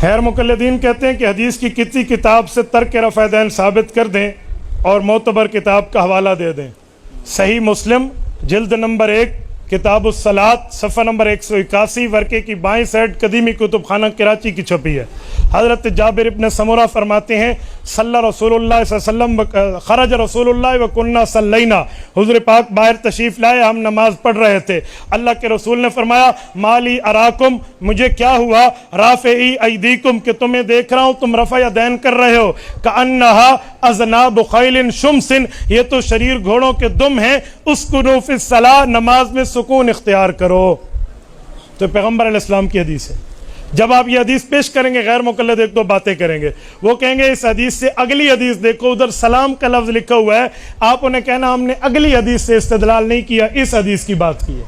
خیر مقلدین کہتے ہیں کہ حدیث کی کسی کتاب سے ترک رفع دین ثابت کر دیں اور معتبر کتاب کا حوالہ دے دیں۔ صحیح مسلم جلد نمبر 1 کتاب الصلاۃ صفحہ نمبر 181 ورقے کی بائیں سائڈ قدیمی کتب خانہ کراچی کی چھپی ہے۔ حضرت جابر ابن سمرہ فرماتے ہیں صلی رسول اللہ صلی اللہ علیہ وسلم خرج رسول اللہ وکنہ صلینا، حضور پاک باہر تشریف لائے، ہم نماز پڑھ رہے تھے، اللہ کے رسول نے فرمایا مالی اراکم، مجھے کیا ہوا، رافعی ایدیکم، کہ تمہیں دیکھ رہا ہوں تم رفع یدین کر رہے ہو، کأنہا اذناب خیل شمس، یہ تو شریر گھوڑوں کے دم ہیں، اسکنوا فی الصلاۃ، نماز میں سکون اختیار کرو۔ تو پیغمبر علیہ السلام کی حدیث ہے۔ جب آپ یہ حدیث پیش کریں گے غیر مقلد ایک دو باتیں کریں گے، وہ کہیں گے اس حدیث سے اگلی حدیث دیکھو، ادھر سلام کا لفظ لکھا ہوا ہے، آپ انہیں کہنا ہم نے اگلی حدیث سے استدلال نہیں کیا، اس حدیث کی بات کی ہے۔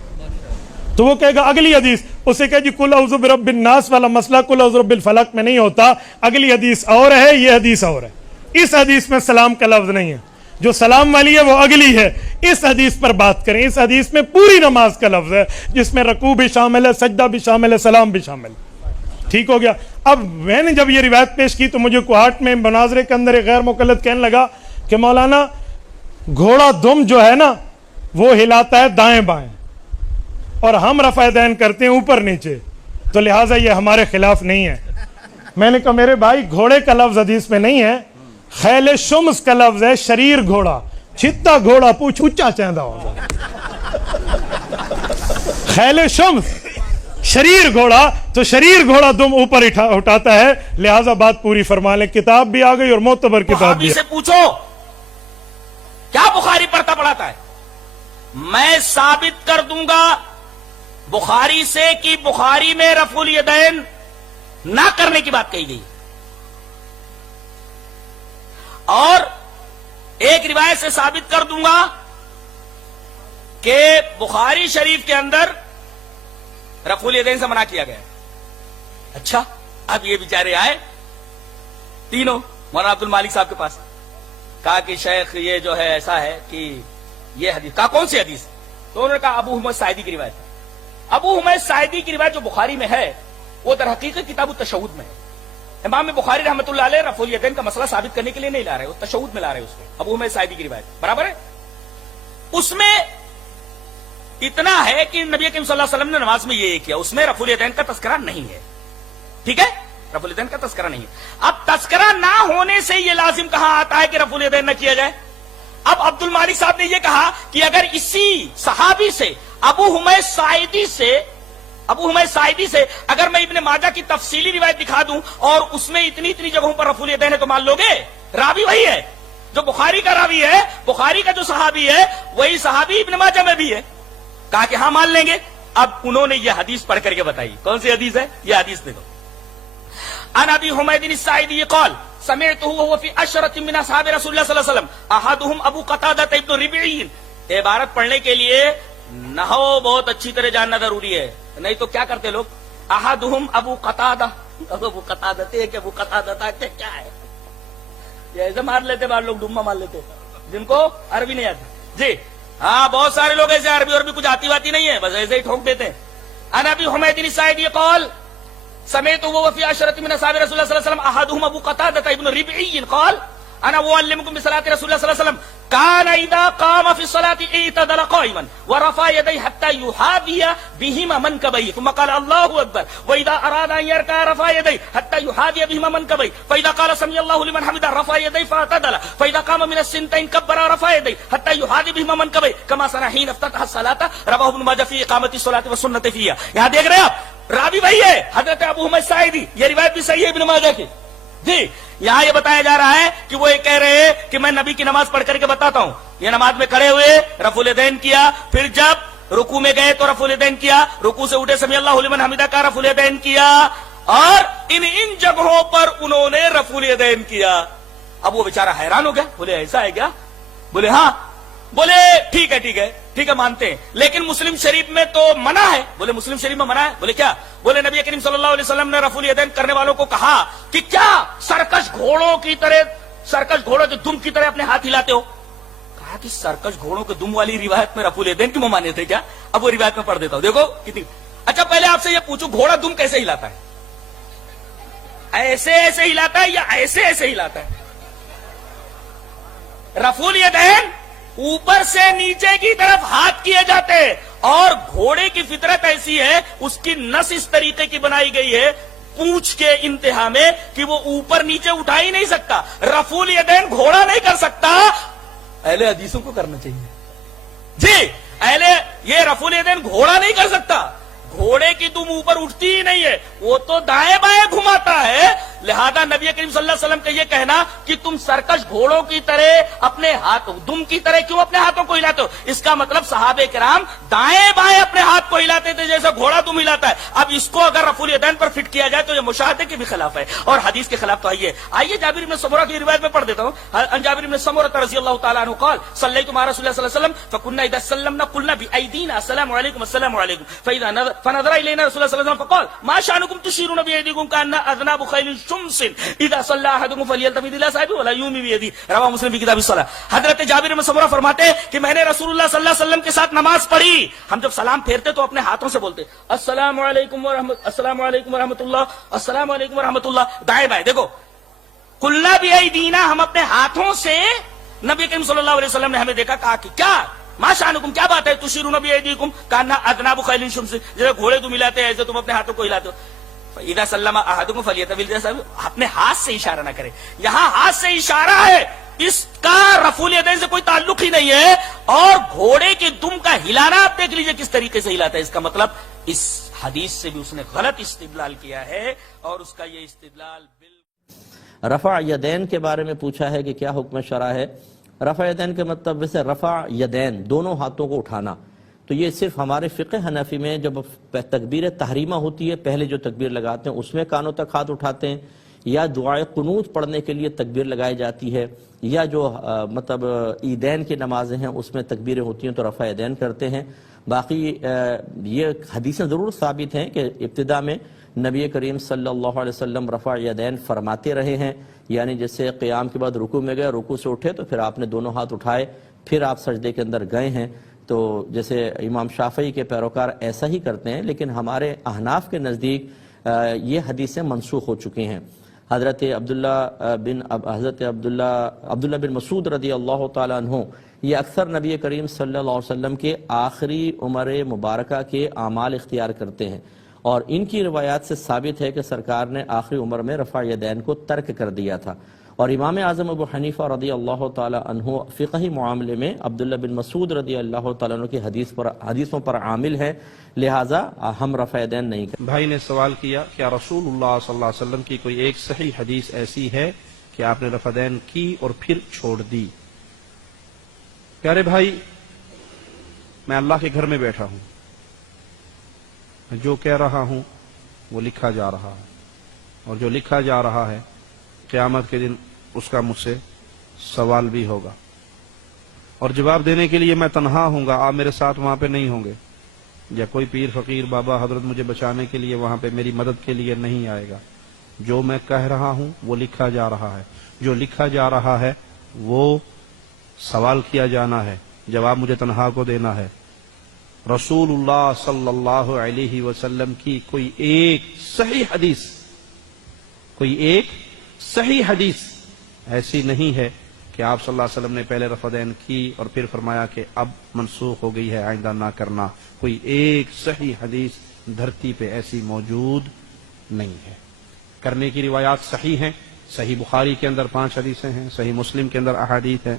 تو وہ کہے گا اگلی حدیث، اسے کہے جی قل اعوذ برب الناس والا مسئلہ قل اعوذ برب الفلق میں نہیں ہوتا، اگلی حدیث اور ہے، یہ حدیث اور ہے، اس حدیث میں سلام کا لفظ نہیں ہے، جو سلام والی ہے وہ اگلی ہے، اس حدیث پر بات کریں۔ اس حدیث میں پوری نماز کا لفظ ہے جس میں رکوع بھی شامل ہے، سجدہ بھی شامل ہے، سلام بھی شامل ہے۔ ٹھیک ہو گیا۔ اب میں نے جب یہ روایت پیش کی تو مجھے کوہاٹ میں مناظرے کے اندر ایک غیر مقلد کہنے لگا کہ مولانا گھوڑا دم جو ہے نا وہ ہلاتا ہے دائیں بائیں اور ہم رفع دین کرتے ہیں اوپر نیچے، تو لہٰذا یہ ہمارے خلاف نہیں ہے۔ میں نے کہا میرے بھائی گھوڑے کا لفظ حدیث میں نہیں ہے، خیل شمس کا لفظ ہے، شریر گھوڑا، چھتا گھوڑا پوچھ اونچا چاہتا ہوگا، خیل شمس شریر گھوڑا، تو شریر گھوڑا دم اوپر اٹھاتا ہے، لہذا بات پوری فرما لیں۔ کتاب بھی آ گئی اور معتبر کتاب بھی۔ سے پوچھو کیا بخاری پڑھتا پڑھاتا ہے، میں ثابت کر دوں گا بخاری سے کہ بخاری میں رفع الیدین نہ کرنے کی بات کہی گئی، اور ایک روایت سے ثابت کر دوں گا کہ بخاری شریف کے اندر رفع الیدین سے منع کیا گیا۔ اچھا اب یہ بیچارے آئے تینوں مولانا عبد المالک صاحب کے پاس، کہا کہ شیخ یہ جو ہے ایسا ہے کہ یہ حدیث، کہا کون سی حدیث؟ تو انہوں نے کہا ابو حمید ساعدی کی روایت ہے۔ ابو حمید ساعدی کی روایت جو بخاری میں ہے وہ در حقیقت کتاب التشہد میں ہے۔ امام بخاری رحمۃ اللہ علیہ رفع الیدین کا مسئلہ ثابت کرنے کے لیے نہیں لا رہے، وہ تشہد میں لا رہے اس کو، ابو حمید ساعدی کی روایت برابر ہے۔ اس میں اتنا ہے کہ نبی کریم صلی اللہ علیہ وسلم نے نماز میں یہ کیا، اس میں رفع الیدین کا تذکرہ نہیں ہے، ٹھیک ہے، رفع الیدین کا تذکرہ نہیں ہے۔ اب تذکرہ نہ ہونے سے یہ لازم کہاں آتا ہے کہ رفع الیدین نہ کیا جائے؟ اب عبد المالک صاحب نے یہ کہا کہ اگر اسی صحابی سے ابو حمید ساعدی سے اگر میں ابن ماجہ کی تفصیلی روایت دکھا دوں اور اس میں اتنی جگہوں پر رفع الیدین ہے تو مان لو گے؟ راوی وہی ہے جو بخاری کا راوی ہے، بخاری کا جو صحابی ہے وہی صحابی ابن ماجہ میں بھی ہے، کہا کہ ہاں مان لیں گے۔ اب انہوں نے یہ حدیث پڑھ کر کے بتائی، کون سی حدیث ہے؟ یہ حدیث دیکھو، عن ابی حمید الساعدی قال سمعته وهو في عشرة من اصحاب رسول اللہ صلی اللہ علیہ وسلم احدهم ابو قتادہ ابن ربعی۔ عبارت پڑھنے کے لیے نحو بہت اچھی طرح جاننا ضروری ہے، نہیں تو کیا کرتے لوگ، احدهم ابو قتادہ، ابو قتادہ کہ ابو قتادہ تھا کہ کیا ہے، ایسے مار لیتے بعض لوگ، ڈما مار لیتے جن کو عربی نہیں آتی۔ جی ہاں بہت سارے لوگ ایسے عربی اور بھی کچھ آتی واتی نہیں ہے، بس ایسے ہی ٹھوک دیتے ہیں۔ عن ابی حمید الساعدی قال سمعت وهو في عشرة من اصحاب رسول الله صلى الله عليه وسلم احدهم ابو قتادة ابن ربعي قال انا اعلمكم بصلاة رسول الله صلى الله عليه وسلم كان اذا قام في الصلاة اعتدل قائما ورفع يديه حتى يحاذي بهما منكبيه ثم قال الله اكبر واذا اراد ان يركع رفع يديه حتى يحاذي بهما منكبيه فاذا قال سمع الله لمن حمده رفع يديه فاعتدل فاذا قام من السنتين كبر رفع يديه حتى يحاذي بهما منكبيه كما صنع حين افتتح الصلاة رواه ابن ماجه في اقامة الصلاة والسنة فيها۔ یہاں دیکھ رہے ہیں آپ راوی وہی ہے حضرت ابو حمید ساعدی، یہ روایت بھی صحیح ہے ابن ماجہ کی۔ جی یہاں یہ بتایا جا رہا ہے کہ وہ یہ کہہ رہے ہیں کہ میں نبی کی نماز پڑھ کر کے بتاتا ہوں، یہ نماز میں کھڑے ہوئے رفع الیدین کیا، پھر جب رکوع میں گئے تو رفع الیدین کیا، رکوع سے اٹھے سمیع اللہ لمن حمدہ کا رفع الیدین کیا، اور ان جگہوں پر انہوں نے رفع الیدین کیا۔ اب وہ بیچارہ حیران ہو گیا، بولے ایسا ہے کیا؟ بولے ہاں، بولے ٹھیک ہے مانتے ہیں، لیکن مسلم شریف میں تو منع ہے۔ بولے مسلم شریف میں منع ہے؟ بولے کیا؟ بولے نبی کریم صلی اللہ علیہ وسلم نے رفع الیدین کرنے والوں کو کہا کہ کیا سرکش گھوڑوں جو دم کی طرح اپنے ہاتھ ہلاتے ہو؟ کہا کہ سرکش گھوڑوں کے دم والی روایت میں رفع الیدین کیوں مانے تھے کیا؟ اب وہ روایت میں پڑھ دیتا ہوں، دیکھو کتنی۔ اچھا پہلے آپ سے یہ پوچھو گھوڑا دم کیسے ہلاتا ہے؟ ایسے ایسے ہلاتا ہے یا ایسے ایسے ہلاتا ہے؟ رفع الیدین اوپر سے نیچے کی طرف ہاتھ کیے جاتے ہیں، اور گھوڑے کی فطرت ایسی ہے، اس کی نس اس طریقے کی بنائی گئی ہے پونچھ کے انتہا میں کہ وہ اوپر نیچے اٹھا ہی نہیں سکتا۔ رفع الیدین گھوڑا نہیں کر سکتا، اہل حدیثوں کو کرنا چاہیے جی۔ یہ رفع الیدین گھوڑا نہیں کر سکتا، گھوڑے کی دم اوپر اٹھتی ہی نہیں ہے، وہ تو دائیں بائیں گھماتا ہے۔ لہذا نبی کریم صلی اللہ علیہ وسلم کا یہ کہنا کہ تم سرکش گھوڑوں کی طرح اپنے ہاتھ دم کی طرح کیوں اپنے ہاتھوں کو ہلاتے ہو، اس کا مطلب صحابہ کرام دائیں بائیں اپنے ہاتھ کو ہلاتے تھے جیسے گھوڑا دم ہلاتا ہے۔ اب اس کو اگر رفع الیدین پر فٹ کیا جائے تو یہ مشاہدے کے بھی خلاف ہے اور حدیث کے خلاف۔ تو آئیے جابر بن سمرہ کی روایت میں پڑھ دیتا ہوں۔ ان جابر بن سمرہ رضی اللہ تعالیٰ عنہ قال صلیت مع رسول اللہ صلی اللہ علیہ وسلم فكنا اذا سلمنا قلنا بأيدينا السلام عليكم السلام عليكم فنظر الينا رسول الله صلى الله عليه وسلم فقال ما شأنكم تشيرون بأيديكم كأن أذناب خيل شمس اذا صلى احدكم فليلتفت الى صاحبه ولا يومي بيده رواه مسلم في كتاب الصلاة۔ حضرت جابر بن سمرہ فرماتے ہیں کہ میں نے رسول اللہ صلی اللہ علیہ وسلم کے ساتھ نماز پڑھی، ہم جب سلام پھیرتے تو اپنے ہاتھوں سے بولتے السلام علیکم ورحمۃ اللہ السلام علیکم ورحمۃ اللہ، دائیں بائیں دیکھو۔ قلنا بأيدينا ہم اپنے ہاتھوں سے، نبی کریم صلی اللہ علیہ وسلم نے ہمیں دیکھا، کہا کہ کیا ما شأنکم، کیا بات ہے، تشیرون بأیدیکم کأن اذناب خیل شمس، جیسے گھوڑے تم ہلاتے ہیں ایسے تم اپنے ہاتھوں کو ہلاتے ہو۔ فإذا سلم احدکم فلیتفت الی صاحبہ، اپنے ہاتھ سے اشارہ نہ کرے، یہاں ہاتھ سے اشارہ ہے، اس کا رفع الیدین سے کوئی تعلق ہی نہیں ہے۔ اور گھوڑے کے دم کا ہلانا آپ دیکھ لیجئے کس طریقے سے ہلاتا ہے، اس کا مطلب اس حدیث سے بھی اس نے غلط استدلال کیا ہے، اور اس کا یہ استدلال رفع یدین کے بارے میں پوچھا ہے کہ کیا حکم شرع ہے۔ رفع یدین کے مطلب ویسے رفع یدین دونوں ہاتھوں کو اٹھانا، تو یہ صرف ہمارے فقہ حنفی میں جب تکبیر تحریمہ ہوتی ہے پہلے جو تکبیر لگاتے ہیں اس میں کانوں تک ہاتھ اٹھاتے ہیں، یا دعائے قنوت پڑھنے کے لیے تکبیر لگائی جاتی ہے، یا جو مطلب عیدین کی نمازیں ہیں اس میں تکبیریں ہوتی ہیں تو رفع یدین کرتے ہیں۔ باقی یہ حدیثیں ضرور ثابت ہیں کہ ابتدا میں نبی کریم صلی اللہ علیہ وسلم رفع یدین فرماتے رہے ہیں، یعنی جیسے قیام کے بعد رکوع میں گئے، رکوع سے اٹھے تو پھر آپ نے دونوں ہاتھ اٹھائے، پھر آپ سجدے کے اندر گئے ہیں۔ تو جیسے امام شافعی کے پیروکار ایسا ہی کرتے ہیں، لیکن ہمارے احناف کے نزدیک یہ حدیثیں منسوخ ہو چکی ہیں۔ حضرت عبداللہ بن مسعود رضی اللہ تعالیٰ عنہ یہ اکثر نبی کریم صلی اللہ علیہ وسلم کے آخری عمر مبارکہ کے اعمال اختیار کرتے ہیں، اور ان کی روایات سے ثابت ہے کہ سرکار نے آخری عمر میں رفع یدین کو ترک کر دیا تھا۔ اور امام اعظم ابو حنیفہ رضی اللہ تعالیٰ عنہ فقہی معاملے میں عبداللہ بن مسعود رضی اللہ تعالیٰ عنہ کی حدیثوں پر عامل ہے، لہٰذا ہم رفع یدین نہیں کرتے۔ بھائی نے سوال کیا کیا رسول اللہ صلی اللہ علیہ وسلم کی کوئی ایک صحیح حدیث ایسی ہے کہ آپ نے رفع یدین کی اور پھر چھوڑ دی؟ پیارے بھائی، میں اللہ کے گھر میں بیٹھا ہوں، میں جو کہہ رہا ہوں وہ لکھا جا رہا ہے، اور جو لکھا جا رہا ہے قیامت کے دن اس کا مجھ سے سوال بھی ہوگا، اور جواب دینے کے لیے میں تنہا ہوں گا، آپ میرے ساتھ وہاں پہ نہیں ہوں گے، یا کوئی پیر فقیر بابا حضرت مجھے بچانے کے لیے وہاں پہ میری مدد کے لیے نہیں آئے گا۔ جو میں کہہ رہا ہوں وہ لکھا جا رہا ہے، جو لکھا جا رہا ہے وہ سوال کیا جانا ہے، جواب مجھے تنہا کو دینا ہے۔ رسول اللہ صلی اللہ علیہ وسلم کی کوئی ایک صحیح حدیث ایسی نہیں ہے کہ آپ صلی اللہ علیہ وسلم نے پہلے رفع یدین کی اور پھر فرمایا کہ اب منسوخ ہو گئی ہے، آئندہ نہ کرنا۔ کوئی ایک صحیح حدیث دھرتی پہ ایسی موجود نہیں ہے۔ کرنے کی روایات صحیح ہیں، صحیح بخاری کے اندر 5 حدیثیں ہیں، صحیح مسلم کے اندر احادیث ہیں،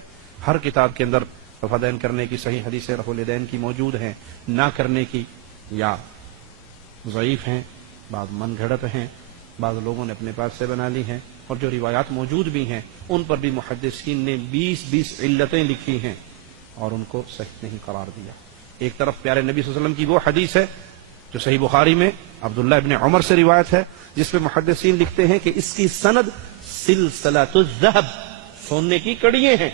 ہر کتاب کے اندر رفع یدین کرنے کی صحیح حدیثیں رفع الیدین کی موجود ہیں، نہ کرنے کی یا ضعیف ہیں، بعض من گھڑت ہیں، بعض لوگوں نے اپنے پاس سے بنا لی ہیں، اور جو روایات موجود بھی ہیں ان پر بھی محدثین نے 20 علتیں لکھی ہیں اور ان کو صحیح نہیں قرار دیا۔ ایک طرف پیارے نبی صلی اللہ علیہ وسلم کی وہ حدیث ہے جو صحیح بخاری میں عبداللہ ابن عمر سے روایت ہے، جس پہ محدثین لکھتے ہیں کہ اس کی سند سلسلۃ الذہب، سونے کی کڑیاں ہیں،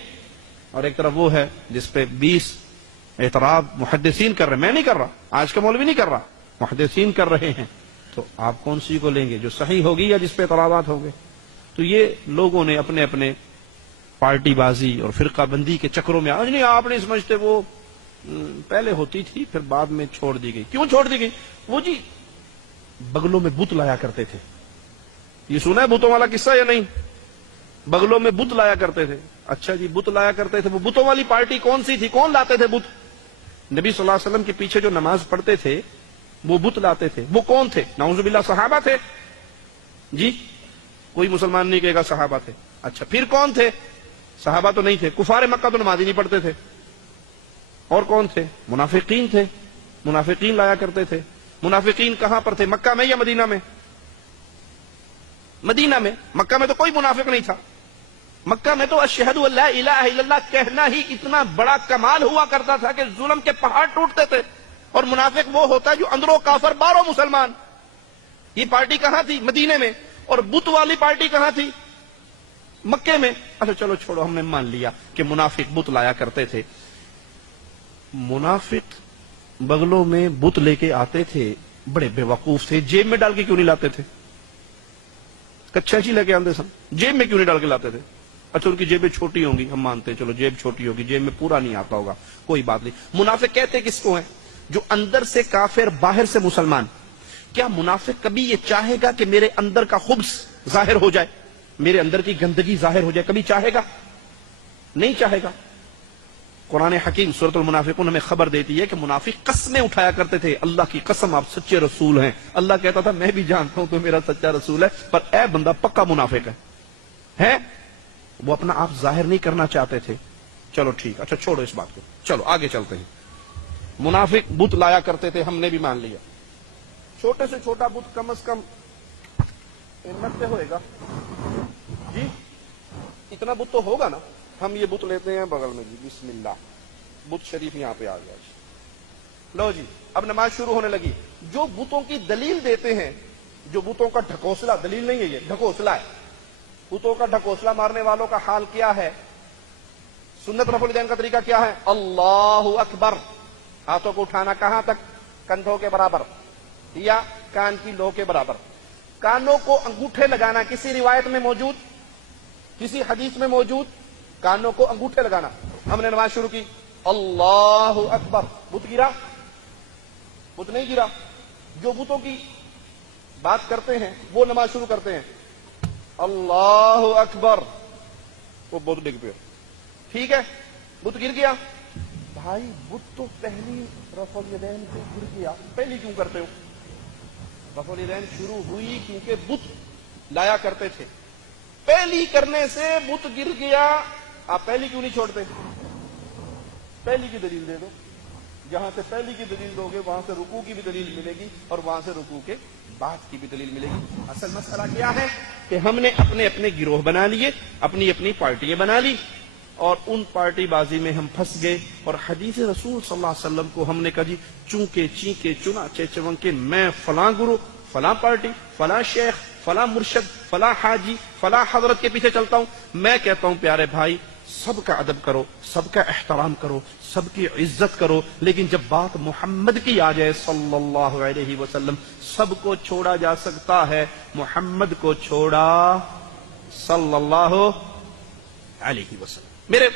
اور ایک طرف وہ ہے جس پہ 20 اعتراض محدثین کر رہے ہیں، میں نہیں کر رہا، آج کا مولوی نہیں کر رہا، محدثین کر رہے ہیں۔ تو آپ کون سی کو لیں گے، جو صحیح ہوگی یا جس پہ اعتراضات ہوں گے؟ تو یہ لوگوں نے اپنے اپنے پارٹی بازی اور فرقہ بندی کے چکروں میں، آج نہیں آپ نہیں سمجھتے، وہ پہلے ہوتی تھی پھر بعد میں چھوڑ دی گئی۔ کیوں چھوڑ دی گئی؟ وہ جی بغلوں میں بت لایا کرتے تھے، یہ سنا ہے بتوں والا قصہ یا نہیں؟ بغلوں میں بت لایا کرتے تھے. اچھا جی بت لایا کرتے تھے, وہ بتوں والی پارٹی کون سی تھی؟ کون لاتے تھے بت؟ نبی صلی اللہ علیہ وسلم کے پیچھے جو نماز پڑھتے تھے وہ بت لاتے تھے. وہ کون تھے؟ نعوذ باللہ صحابہ تھے جی. کوئی مسلمان نہیں کہے گا صحابہ تھے. اچھا پھر کون تھے؟ صحابہ تو نہیں تھے. کفار مکہ تو نماز ہی نہیں پڑھتے تھے. اور کون تھے؟ منافقین تھے. منافقین لایا کرتے تھے. منافقین کہاں پر تھے؟ مکہ میں یا مدینہ میں؟ مدینہ میں. مکہ میں تو کوئی منافق نہیں تھا. مکہ میں تو اشہد ان لا الہ الا اللہ کہنا ہی اتنا بڑا کمال ہوا کرتا تھا کہ ظلم کے پہاڑ ٹوٹتے تھے. اور منافق وہ ہوتا ہے جو اندروں کافر باہروں مسلمان. یہ پارٹی کہاں تھی؟ مدینے میں. اور بت والی پارٹی کہاں تھی؟ مکے میں. اچھا چلو چھوڑو, ہم نے مان لیا کہ منافق بت لایا کرتے تھے. منافق بغلوں میں بت لے کے آتے تھے, بڑے بے وقوف تھے. جیب میں ڈال کے کیوں نہیں لاتے تھے؟ کچا چی لے کے آتے سن, جیب میں کیوں نہیں ڈال کے لاتے تھے؟ اچھا ان کی جیبیں چھوٹی ہوں گی, ہم مانتے ہیں, چلو جیب چھوٹی ہوگی, جیب میں پورا نہیں آتا ہوگا, کوئی بات نہیں. منافق کہتے کس کو ہیں؟ جو اندر سے کافر باہر سے مسلمان. کیا منافق کبھی یہ چاہے گا کہ میرے اندر کا خبث ظاہر ہو جائے, میرے اندر کی گندگی ظاہر ہو جائے؟ کبھی چاہے گا؟ نہیں چاہے گا. قرآن حکیم سورۃ المنافقون ہمیں خبر دیتی ہے کہ منافق قسمیں اٹھایا کرتے تھے. اللہ کی قسم آپ سچے رسول ہیں. اللہ کہتا تھا میں بھی جانتا ہوں تو میرا سچا رسول ہے, پر اے بندہ پکا منافق ہے. وہ اپنا آپ ظاہر نہیں کرنا چاہتے تھے. چلو ٹھیک, اچھا چھوڑو اس بات کو, چلو آگے چلتے ہیں. منافق بت لایا کرتے تھے, ہم نے بھی مان لیا. چھوٹے سے چھوٹا بت کم از کم ہمت سے ہوئے گا جی, اتنا بت تو ہوگا نا. ہم یہ بت لیتے ہیں بغل میں جی, بسم اللہ, بت شریف یہاں پہ آ گیا جی. لو جی اب نماز شروع ہونے لگی. جو بتوں کی دلیل دیتے ہیں, جو بتوں کا ڈھکوسلا, دلیل نہیں ہے یہ, ڈھکوسلا ہے. بتوں کا ڈھکوسلا مارنے والوں کا حال کیا ہے؟ سنت رفع الیدین کا طریقہ کیا ہے؟ اللہ اکبر. ہاتھوں کو اٹھانا کہاں تک؟ کندھوں کے برابر یا کان کی لو کے برابر. کانوں کو انگوٹھے لگانا کسی روایت میں موجود, کسی حدیث میں موجود؟ کانوں کو انگوٹھے لگانا. ہم نے نماز شروع کی, اللہ اکبر, بت گرا؟ بت نہیں گرا. جو بتوں کی بات کرتے ہیں وہ نماز شروع کرتے ہیں اللہ اکبر, وہ بت ڈگ پہ. ٹھیک ہے, بت گر گیا. بھائی بت تو پہلی رفع الیدین سے گر گیا, پہلی کیوں کرتے ہو؟ رفع الیدین شروع ہوئی کیونکہ بت لایا کرتے تھے. پہلی کرنے سے بت گر گیا, آپ پہلی کیوں نہیں چھوڑتے؟ پہلی کی دلیل دے دو. جہاں سے پہلی کی دلیل دو گے وہاں سے رکوع کی بھی دلیل ملے گی, اور وہاں سے رکوع کے بعد کی بھی دلیل ملے گی. اصل مسئلہ کیا ہے کہ ہم نے اپنے اپنے گروہ بنا لیے, اپنی اپنی پارٹیاں بنا لی, اور ان پارٹی بازی میں ہم پھنس گئے. اور حدیث رسول صلی اللہ علیہ وسلم کو ہم نے کہا جی چونکے چینکے چنانچہ چونکے میں فلاں گروہ, فلاں پارٹی, فلاں شیخ, فلاں مرشد, فلاں حاجی, فلاں حضرت کے پیچھے چلتا ہوں. میں کہتا ہوں پیارے بھائی, سب کا ادب کرو, سب کا احترام کرو, سب کی عزت کرو, لیکن جب بات محمد کی آ جائے صلی اللہ علیہ وسلم, سب کو چھوڑا جا سکتا ہے, محمد کو چھوڑا صلی اللہ علیہ وسلم. میرے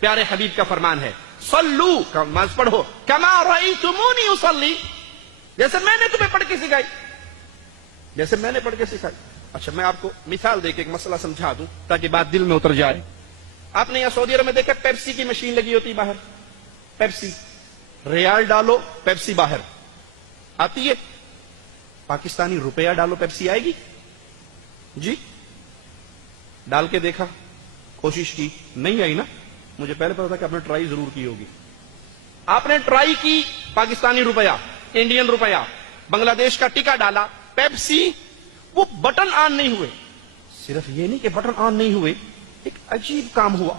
پیارے حبیب کا فرمان ہے, صلو, نماز پڑھو, کما رأیتمونی اصلی, جیسے میں نے تمہیں پڑھ کے سکھائی, جیسے میں نے پڑھ کے سکھائی. اچھا میں آپ کو مثال دے کے ایک مسئلہ سمجھا دوں تاکہ بات دل میں اتر جائے. آپ نے یہاں سعودی عرب میں دیکھا پیپسی کی مشین لگی ہوتی باہر, پیپسی, ریال ڈالو پیپسی باہر آتی ہے. پاکستانی روپیہ ڈالو پیپسی آئے گی جی؟ ڈال کے دیکھا, کوشش کی, نہیں آئی نا. مجھے پہلے پتا تھا کہ آپ نے ٹرائی ضرور کی ہوگی. آپ نے ٹرائی کی, پاکستانی روپیہ, انڈین روپیہ, بنگلہ دیش کا ٹکا ڈالا, پیپسی, وہ بٹن آن نہیں ہوئے. صرف یہ نہیں کہ بٹن آن نہیں ہوئے, ایک عجیب کام ہوا.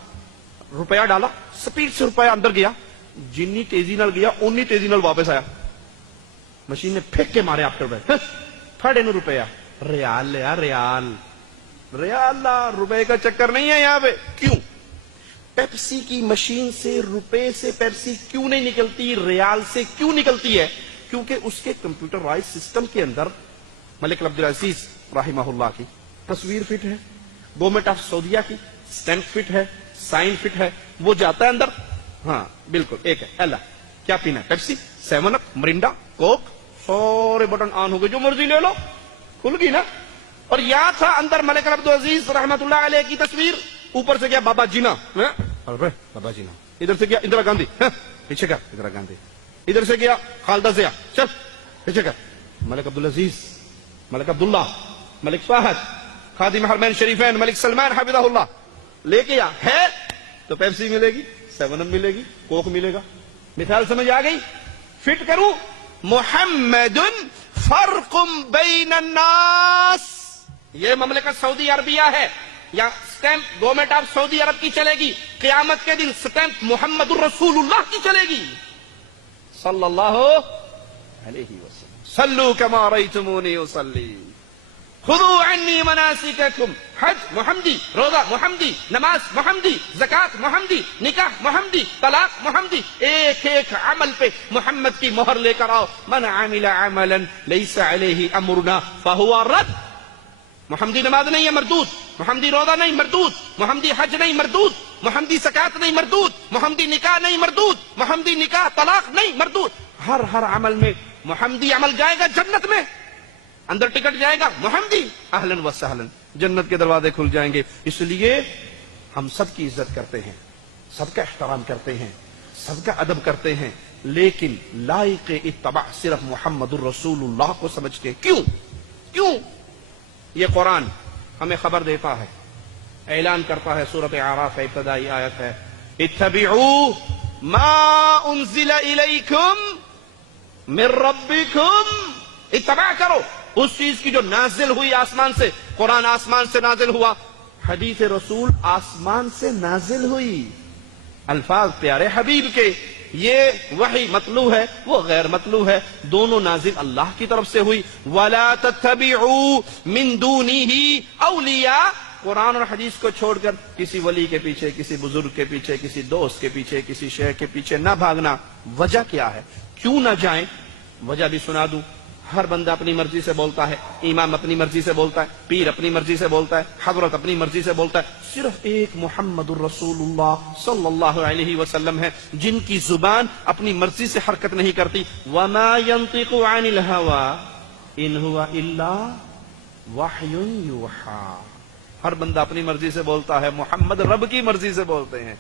روپیہ ڈالا, سپیڈ سے روپیہ اندر گیا, جنی تیزی نال گیا انی تیزی نال واپس آیا. مشین نے پھینک کے مارے آپ کر پھڑے نو روپیہ. ریال لیا, ریال, ریال لا, روپے کا چکر نہیں ہے یہاں پہ. کیوں؟ پیپسی کی مشین سے روپے سے پیپسی کیوں نہیں نکلتی, ریال سے کیوں نکلتی ہے؟ کیونکہ اس کے کمپیوٹرائز سسٹم کے اندر ملک عبدالعزیز رحمہ اللہ کی تصویر فٹ ہے, گورنمنٹ آف سعودیہ کی اسٹیمپ فٹ ہے, سائن فٹ ہے, وہ جاتا ہے اندر. ہاں بالکل ایک ہے. اللہ کیا پینا ہے؟ پیپسی, 7 اپ, مرنڈا, کوک, سارے بٹن آن ہو گئے, جو مرضی لے لو, کھل گئی نا. اور یہاں تھا اندر ملک عبدالعزیز رحمت اللہ علیہ کی تصویر، اوپر سے گیا بابا جینا، بابا جینا، ادھر سے گیا اندرا گاندھی، پیچھے کر اندرا گاندھی، ادھر سے گیا خالدہ ضیاء، چل پیچھے کر ملک عبدالعزیز، ملک عبداللہ، ملک فہد، خادم حرمین شریفین ملک سلمان حفظہ اللہ، لے کے ہے تو پیپسی ملے گی، 7 اپ ملے گی، کوک ملے گا. مثال سمجھ آ گئی؟ فٹ کروں، محمد فرق بین الناس، یہ مملکت سعودی عربیہ ہے، یا سٹیمپ گورنمنٹ آف سعودی عرب کی چلے گی، قیامت کے دن سٹیمپ محمد الرسول اللہ کی چلے گی صلی اللہ علیہ وسلم. صلو کما رأیتمونی اصلی، خذوا عنی مناسککم، حج محمدی، روزہ محمدی، نماز محمدی، زکات محمدی، نکاح محمدی، طلاق محمدی، ایک ایک عمل پہ محمد کی مہر لے کر آؤ. من عمل عملا لیس علیہ امرنا فہو رد. محمدی نماز نہیں ہے مردود، محمدی روزہ نہیں مردود، محمدی حج نہیں مردود، محمدی زکات نہیں مردود، محمدی نکاح نہیں مردود، محمدی نکاح طلاق نہیں مردود. ہر عمل میں محمدی عمل جائے گا جنت میں، اندر ٹکٹ جائے گا محمدی، اہلن و سہلن، جنت کے دروازے کھل جائیں گے. اس لیے ہم سب کی عزت کرتے ہیں، سب کا احترام کرتے ہیں، سب کا ادب کرتے ہیں، لیکن لائق اتباع صرف محمد الرسول اللہ کو سمجھتے ہیں. کیوں؟ یہ قرآن ہمیں خبر دیتا ہے، اعلان کرتا ہے، سورۃ اعراف ابتدائی آیت ہے، اتبعوا ما انزل الیکم من ربکم، اتباع کرو اس چیز کی جو نازل ہوئی آسمان سے. قرآن آسمان سے نازل ہوا، حدیث رسول آسمان سے نازل ہوئی، الفاظ پیارے حبیب کے. یہ وحی مطلوع ہے، وہ غیر مطلوع ہے، دونوں نازل اللہ کی طرف سے ہوئی. وَلَا تَتَّبِعُوا مِن دُونِهِ اولیاء، قرآن اور حدیث کو چھوڑ کر کسی ولی کے پیچھے، کسی بزرگ کے پیچھے، کسی دوست کے پیچھے، کسی شیخ کے پیچھے نہ بھاگنا. وجہ کیا ہے؟ کیوں نہ جائیں؟ وجہ بھی سنا دوں. ہر بندہ اپنی مرضی سے بولتا ہے، امام اپنی مرضی سے بولتا ہے، پیر اپنی مرضی سے بولتا ہے، حضرت اپنی مرضی سے بولتا ہے. صرف ایک محمد الرسول اللہ صلی اللہ علیہ وسلم ہے جن کی زبان اپنی مرضی سے حرکت نہیں کرتی. وما ينطق عن الهوى ان هو الا وحی یوحی. ہر بندہ اپنی مرضی سے بولتا ہے، محمد رب کی مرضی سے بولتے ہیں.